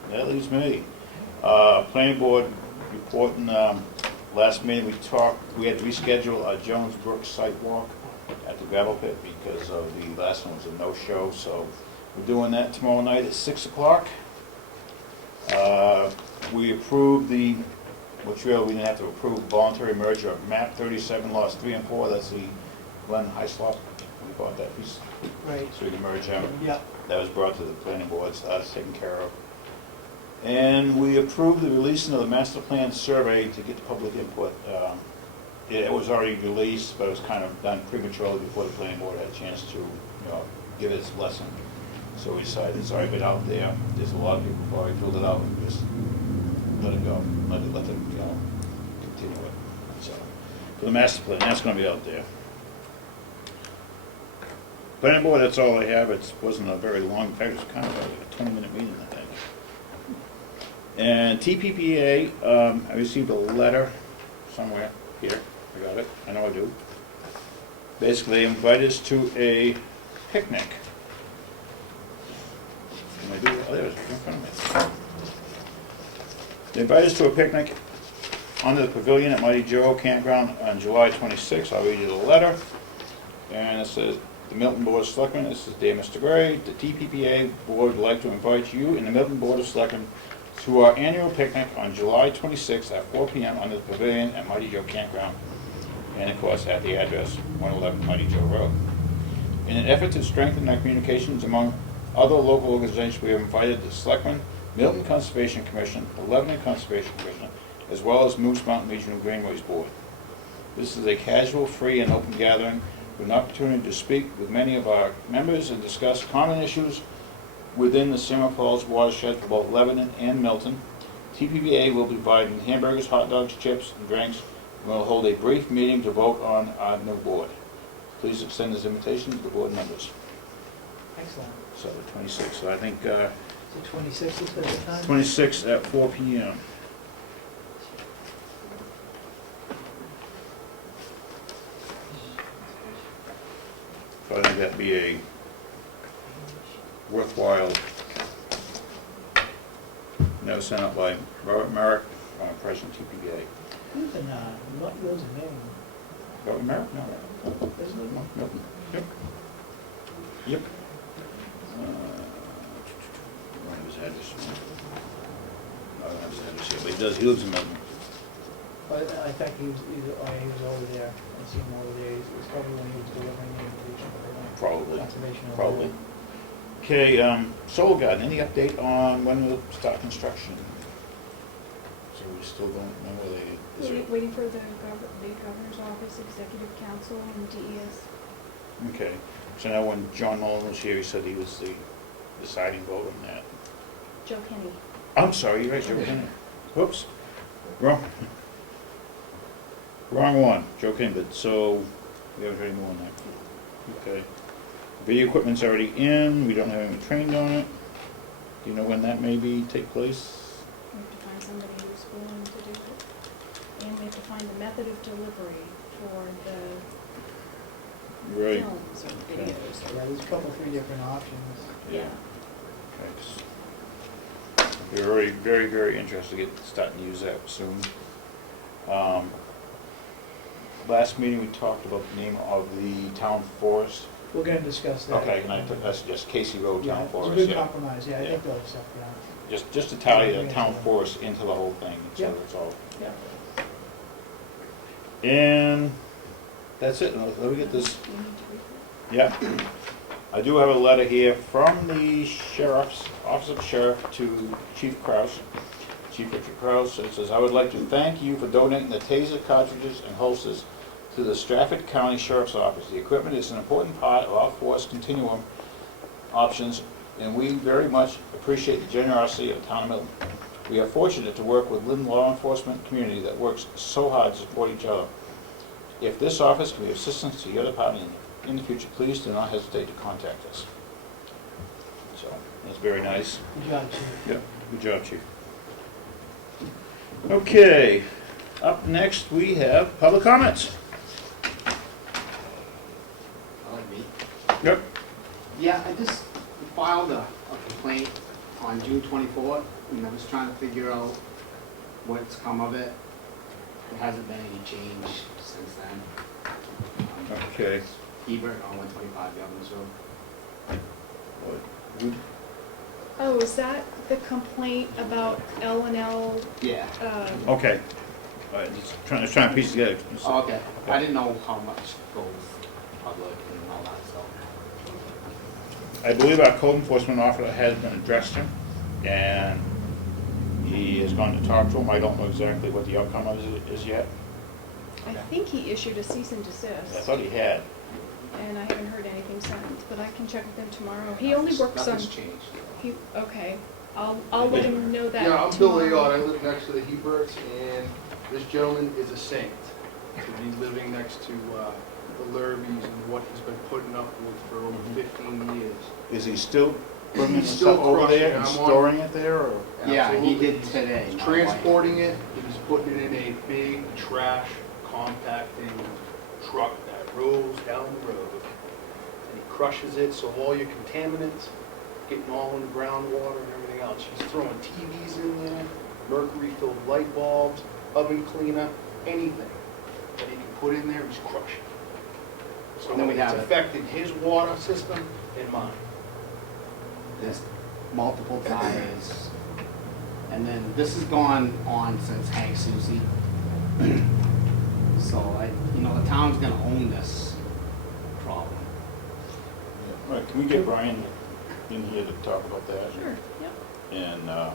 that leaves me. Planning board reporting, last meeting we had to reschedule our Jones Brook site walk at the gravel pit because of the last one was a no-show, so we're doing that tomorrow night at 6 o'clock. We approved which really we didn't have to approve, voluntary merger of map 37 lots 3 and 4, that's the Glen Hyslop, we bought that piece, Right. so we can merge them. Yeah. That was brought to the planning board, so that's taken care of. And we approved the releasing of the master plan survey to get the public input. It was already released, but it was kind of done prematurely before the planning board had a chance to, give its blessing. So we decided it's already been out there. There's a lot of people who've already filled it out, and just let it go, let them, continue it. So, for the master plan, that's gonna be out there. Planning board, that's all I have. It wasn't a very long, in fact, it was kind of a 20-minute meeting, I think. And TPPA, I received a letter somewhere here. I got it. I know I do. Basically, they invited us to a picnic. Can I do it? Oh, there it is, in front of me. They invited us to a picnic under the pavilion at Mighty Joe Campground on July 26th. I'll read you the letter. And it says, the Milton Board of Selectmen, this is dear Mr. Gray, the TPPA Board would like to invite you and the Milton Board of Selectmen to our annual picnic on July 26th at 4 p.m. under the pavilion at Mighty Joe Campground, and of course at the address 111 Mighty Joe Road. In an effort to strengthen our communications among other local organizations, we have invited the Selectmen, Milton Conservation Commission, the Lebanon Conservation Commission, as well as Moose Mountain Regional Greenways Board. This is a casual, free, and open gathering with an opportunity to speak with many of our members and discuss common issues within the Salmon Falls watershed for both Lebanon and Milton. TPPA will be providing hamburgers, hot dogs, chips, and drinks. We will hold a brief meeting to vote on our new board. Please extend this invitation to the board members. Excellent. So the 26th, so I think Is it 26th is the time? 26th at 4 p.m. So I think that'd be a worthwhile note sent out by Robert Merrick, President TPPA. Who's in, what lives in Maine? Robert Merrick? No. Isn't it? Milton. Yep. Yep. I don't have his address. I don't have his address here, but he lives in Milton. But I think he was over there. I seen him over there. It was probably when he was delivering the invitation. Probably. Conservation over Probably. there. Okay, Soul Garden, any update on when we'll start construction? So we still don't know whether they, is there? Waiting for the governor's office, executive council, and DES. Okay, so now when John Mullen was here, he said he was the deciding vote on that. Joe Kenny. I'm sorry, you're right, Joe Kenny. Whoops, wrong one, Joe Kenny, but so, we haven't heard any more on that. Okay. Video equipment's already in, we don't have anyone trained on it. Do you know when that may take place? We have to find somebody who's willing to do it. And we have to find the method of delivery for the Right. films or videos. Yeah, there's a couple, 3 different options. Yeah. Thanks. We're already very, very interested to get starting to use that soon. Last meeting, we talked about the name of the town forest. We're gonna discuss that. Okay, and I took, that's just Casey Road Yeah, Town it's a Forest, good yeah. compromise, yeah, I Yeah. think they'll accept that. Just to tally the town forest into the whole thing, so Yeah. that's all. Yeah. And that's it, let me get this, You need to read yeah. I do have a letter here from the sheriff's, Office of the Sheriff to Chief Kraus, Chief Richard Kraus. It says, I would like to thank you for donating the taser cartridges and holsters to the Stratford County Sheriff's Office. The equipment is an important part of our force continuum options, and we very much appreciate the generosity of the town of Milton. We are fortunate to work with Lynn law enforcement community that works so hard to support each other. If this office can be of assistance to your department in the future, please do not hesitate to contact us. So, that's very nice. Good job, Chief. Yeah, good job, Chief. Okay, up next we have public comments. Yep. Yeah, I just filed a complaint on June 24th, and I was trying to figure out what's come of it. There hasn't been any change since then. Okay. Hebert on 125 Governor's Road. Oh, is that the complaint about L&L? Yeah. Okay. All right, just trying to piece together. Oh, okay. I didn't know how much goes public and all that stuff. I believe our code enforcement officer has been addressed him, and he has gone to talk to him. I don't know exactly what the outcome of it is yet. I think he issued a cease and desist. I thought he had. And I haven't heard anything since, but I can check with him tomorrow. He only works on, Nothing's changed. okay. I'll let him know that Yeah, I'm Bill tomorrow. Ayotte. I live next to the Heberts, and this gentleman is a saint to be living next to the Lurbies and what he's been putting up with for over 15 years. Is he still bringing the He's still stuff over there crushing and it. I'm on- storing it there, or? Yeah, he Absolutely. did today. He's my wife. transporting it, he's putting it in a big trash compacting truck that rolls down the road. And he crushes it, so all your contaminants getting all in the groundwater and everything else. He's throwing TVs in there, mercury-filled light bulbs, oven cleaner, anything that he can put in there, he's crushing. So And then we it's have it. affecting his water system and mine. There's multiple tires. And then this has gone on since Hank Susie. So the town's gonna own this problem. All right, can we get Brian in here to talk about that? Sure, yep. And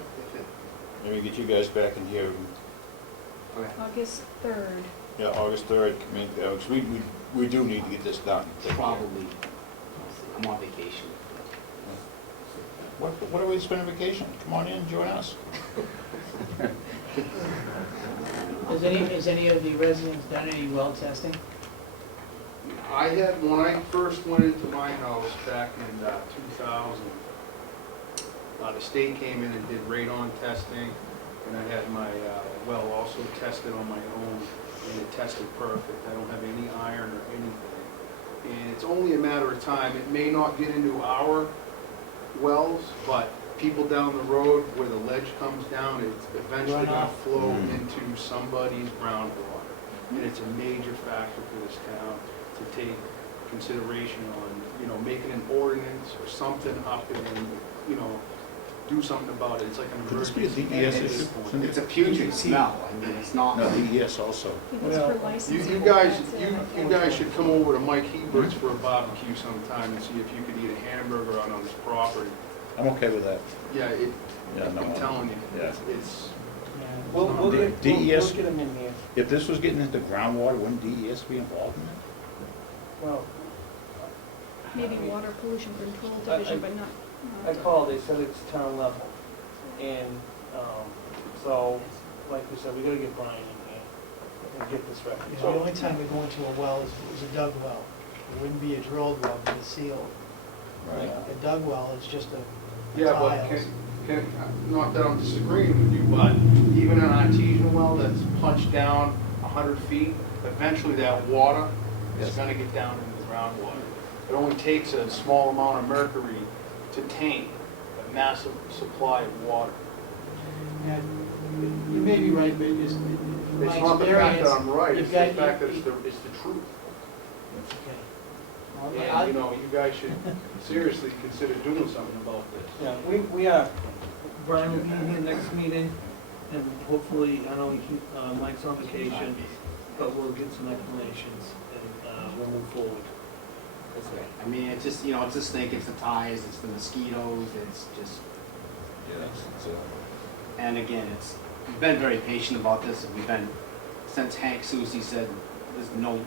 maybe get you guys back in here, Okay. August 3rd. yeah, August 3rd, because we do need to get this done. Probably. I'm on vacation. What are we spending vacation? Come on in, join us. Has any of the residents done any well testing? I had, when I first went into my house back in 2000, the state came in and did radon testing, and I had my well also tested on my own, and it tested perfect. I don't have any iron or anything. And it's only a matter of time. It may not get into our wells, but people down the road where the ledge comes down, it's eventually going to flow into somebody's groundwater. And it's a major factor for this town to take consideration on, making an ordinance or something up and, do something about it. It's like an Could this be a emergency. DES issue? It's a putrid smell. I mean, it's not. No, DES also. I think it's Well, for licensing. You guys should come over to Mike Hebert's for a barbecue sometime and see if you could eat a hamburger on this property. I'm okay with that. Yeah, Yeah, no. I'm telling you, Yeah. it's, We'll get DES, him in here. if this was getting into groundwater, wouldn't DES be involved in it? Well, Maybe water pollution control division, but not. I called, they said it's town level. And, so, like we said, we gotta get Brian in here and get this right. The only time we go into a well is a dug well. It wouldn't be a drilled well, but a sealed. A dug well is just a yeah, but tiles. not that I'm disagreeing with you, but even an artesian well that's punched down 100 feet, eventually that water is gonna get down into the groundwater. It only takes a small amount of mercury to taint a massive supply of water. And you may be right, but It's not the fact that I'm right, it's the fact that it's the truth. Okay. And, you guys should seriously consider doing something about this. Yeah, we are, Brian will be in here next meeting, and hopefully, I know Mike's on vacation, but we'll get some explanations, and we'll move forward. I mean, it's just, it's the snake, it's the ties, it's the mosquitoes, it's just, and again, we've been very patient about this, and we've been, since Hank Susie said there's no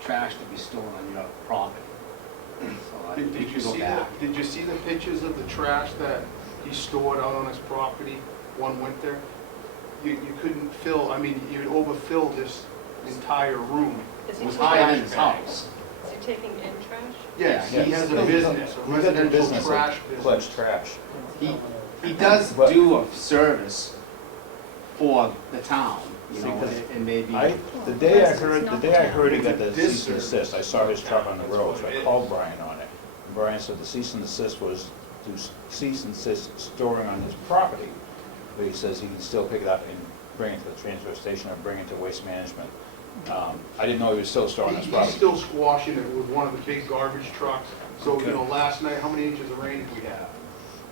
trash to be stored on your property. So I Did think you we go see back. Did you see the pictures of the trash that he stored out on his property one winter? You couldn't fill, you'd overfill this entire room. Is It was higher than his house. Is he taking in trash? Yes, he Yeah, has a he's- business, a He's got the residential business of trash business. Pledge trash. He does But- do a service for the town, See, 'cause and maybe. The day I heard he got the cease and desist, I saw his truck on the road, so I called Brian on it. And Brian said the cease and desist was to cease and desist storing on his property, but he says he can still pick it up and bring it to the transfer station or bring it to waste management. I didn't know he was still storing on his He's property. still squashing it with one of the big garbage trucks. So, Okay. last night, how many inches of rain did we have?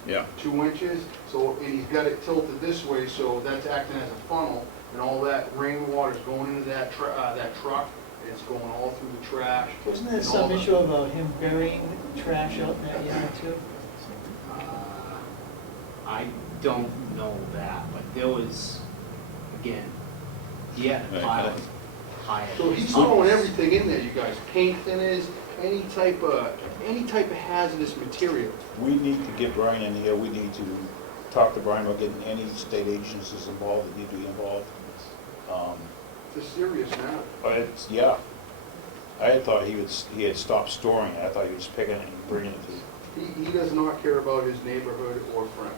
Yeah. 2 inches, so, and he's got it tilted this way, so that's acting as a funnel, and all that rainwater's going into that truck, and it's going all through the trash. Wasn't there and all some the- issue about him burying trash out in that yard too? I don't know that, but there was, again, he had a pile of higher. So he's throwing everything in there, you guys, paint thinners, any type of hazardous material. We need to get Brian in here, we need to talk to Brian about getting any state agencies involved that need to be involved. It's a serious matter. But it's, yeah. I had thought he had stopped storing it. I thought he was picking it and bringing it to. He does not care about his neighborhood or friends.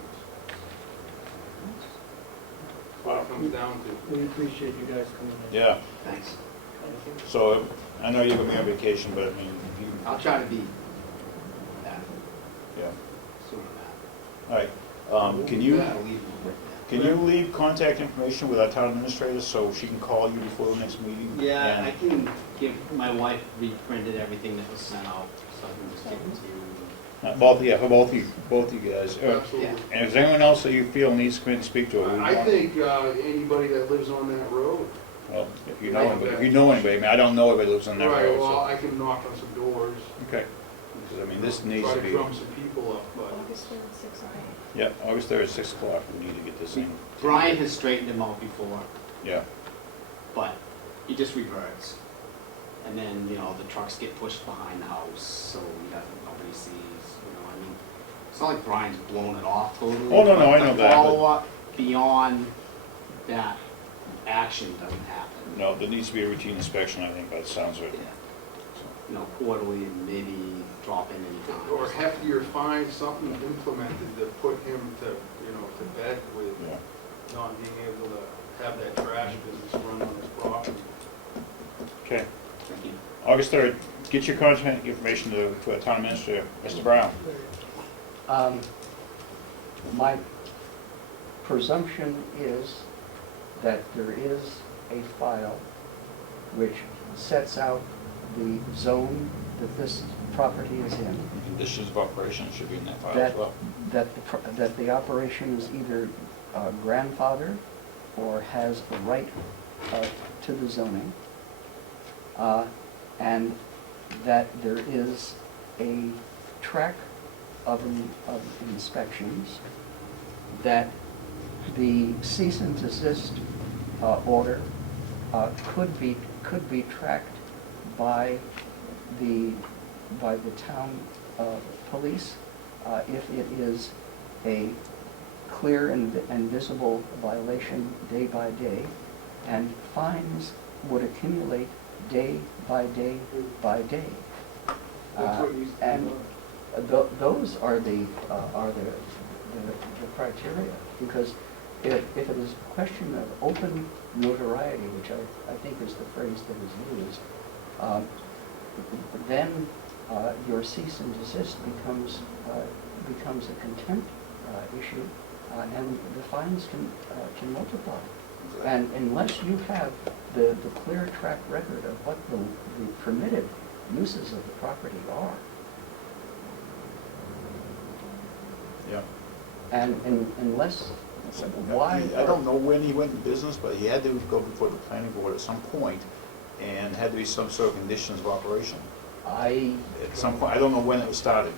What it comes down to. We appreciate you guys coming in. Yeah, Thanks. so I know you're gonna be on vacation, but I mean, you, I'll try to be back yeah. sooner than All right, can you, that. I'll leave them with can you leave contact information with our town administrator so she can call you before the next meeting? that. Yeah, And- I can give, my wife reprinted everything that was sent out, so I can just give it to you. Both, yeah, for both you guys. Absolutely. And if there's anyone else that you feel needs to come in and speak to it, we I want- think anybody that lives on that road. well, if you know anybody, I mean, I don't know anybody that lives on that Right, road, well, so, I can knock on some doors. okay. 'Cause, I mean, this needs to Try be, to drum some people up, but. August 3rd, 6 o'clock. yeah, August 3rd, 6 o'clock, we need to get this in. Brian has straightened him out before, Yeah, but he just reverts. And then, you know, the trucks get pushed behind the house, so nobody sees, you know, I mean, it's not like Brian's blown it off totally. Oh, no, but I know the that, but- follow-up beyond that action doesn't happen. no, there needs to be a routine inspection, I think, by the sounds of it. Yeah. You know, quarterly and maybe drop in anytime. Or heftier fine, something implemented to put him to, you know, to bed with Yeah. not being able to have that trash business run on his property. Okay, Thank you. August 3rd, get your contact information to our town administrator, Mr. Brown. My presumption is that there is a file which sets out the zone that this property is in, Conditions of operation should be in that file as that, well. that the operation is either grandfathered or has a right to the zoning, and that there is a track of inspections, that the cease and desist order could be tracked by the town police if it is a clear and visible violation day by day, and fines would accumulate day by day by day. That's what needs to be And done. those are the criteria, because if it is a question of open notoriety, which I think is the phrase that is used, then your cease and desist becomes a contempt issue, and the fines can multiply. And unless you have the clear track record of what the permitted uses of the property are, Yeah. and unless, why? I don't know when he went in business, but he had to go before the planning board at some point, and had to be some sort of conditions of operation. At some point, I don't know when it was started.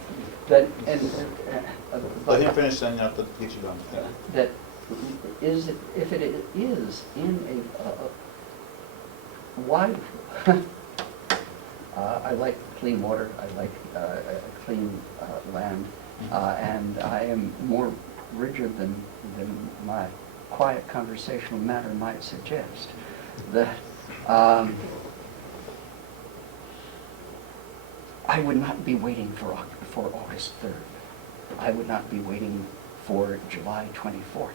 That, Let him finish, then I'll get you done. Yeah. that is, if it is in why, I like clean water, I like clean land, and I am more rigid than my quiet conversational manner might suggest. That I would not be waiting for August 3rd. I would not be waiting for July 24th.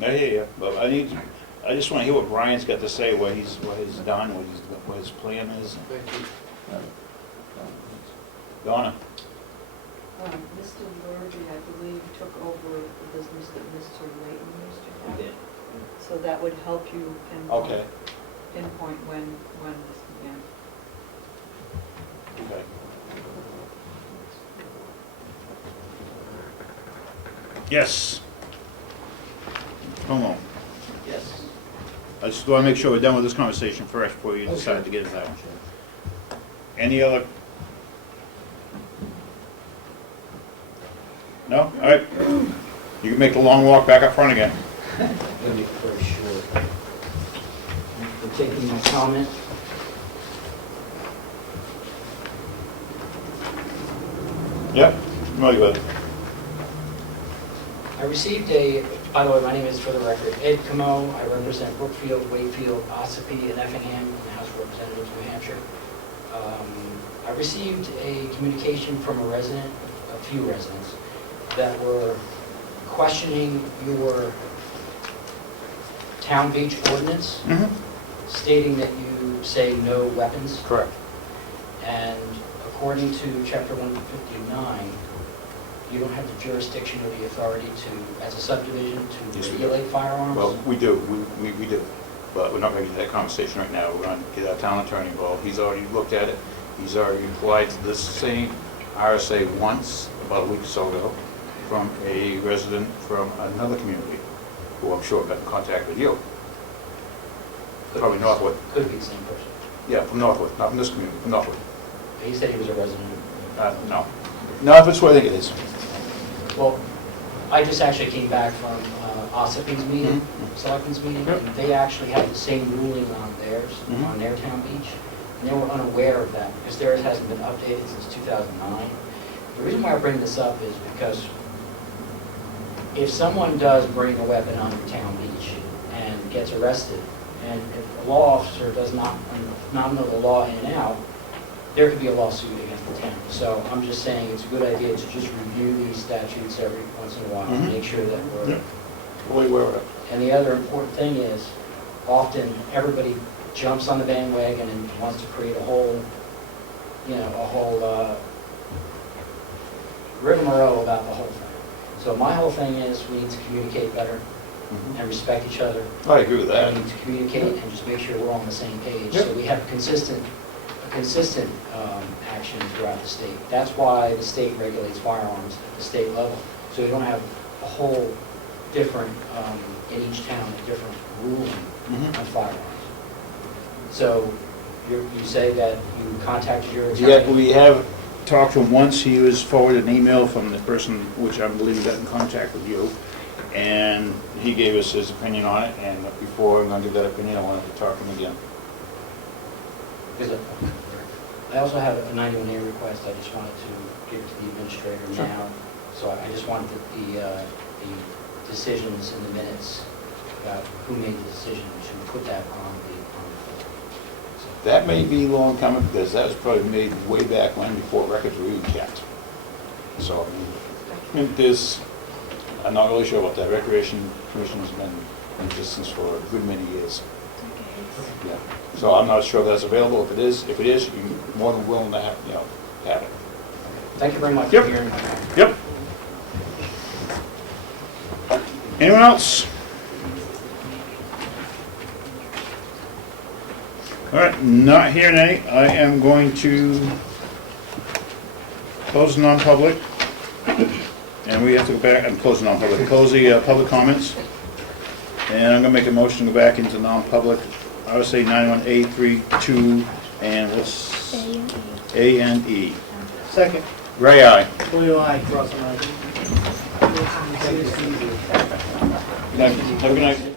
I hear you, but I just want to hear what Brian's got to say, what he's done, what his plan is. Thank you. Donna? Mr. Lurby, I believe, took over the business that Mr. Layton used to have. did. So that would help you Okay, pinpoint when this began. okay. Yes. Comeau. Yes. I just want to make sure we're done with this conversation first before you decide to get into that one. Any other? No? All right. You can make the long walk back up front again. Let me make it very short. For taking my comment. Yep. No, you got it. I received a, by the way, my name is, for the record, Ed Comeau. I represent Brookfield, Wakefield, Ossipee, and Effingham in the House of Representatives, New Hampshire. I received a communication from a resident, a few residents, that were questioning your town beach ordinance, stating that you say no weapons. Correct. And according to Chapter 159, you don't have the jurisdiction or the authority to, as a subdivision, to Yes, we do. regulate firearms? Well, we do, we do, but we're not going to get that conversation right now. We're going to get our town attorney involved. He's already looked at it. He's already applied to this same RSA once, about a week or so ago, from a resident from another community, who I'm sure got in contact with you. Probably Northwood. Could be the same person. Yeah, from Northwood, not from this community, from Northwood. He said he was a resident. No. No, that's what I think it is. Well, I just actually came back from Ossope's meeting, Selectmen's meeting, Yep. and they actually had the same ruling on theirs, on their town beach, and they were unaware of that, because theirs hasn't been updated since 2009. The reason why I bring this up is because if someone does bring a weapon onto town beach and gets arrested, and if a law officer does not know the law in and out, there could be a lawsuit against the town. So I'm just saying it's a good idea to just review these statutes every once in a while and make sure that we're... Yep. Fully aware of it. And the other important thing is, often everybody jumps on the bandwagon and wants to create a whole, rigmarole about the whole thing. So my whole thing is we need to communicate better and respect each other. I agree with that. We need to communicate and just make sure we're on the same page. Yep. So we have consistent action throughout the state. That's why the state regulates firearms at the state level. So we don't have a whole different, in each town, a different ruling on firearms. So you say that you contacted your attorney? Yeah, we have talked to him once. He was forwarded an email from the person, which I believe got in contact with you, and he gave us his opinion on it, and before I'm going to give that opinion, I wanted to talk to him again. I also have a 91A request. I just wanted to give it to the administrator now. So I just wanted the decisions in the minutes about who made the decision to put that on the floor. That may be long coming, because that was probably made way back when, before records were even kept. So, I mean, I'm not really sure about that. Recreation Commission has been in existence for a good many years. Yeah. So I'm not sure if that's available. If it is, you're more than willing to have it. Thank you very much Yep. for hearing my comment. Yep. Anyone else? All right, not hearing any. I am going to close the non-public. And we have to go back and close the non-public. Close the public comments. And I'm going to make a motion to go back into non-public. I would say 91A32 and what's A and E. Second. Ray, aye. Beaulieu, aye. Rawson, aye. Have a good night.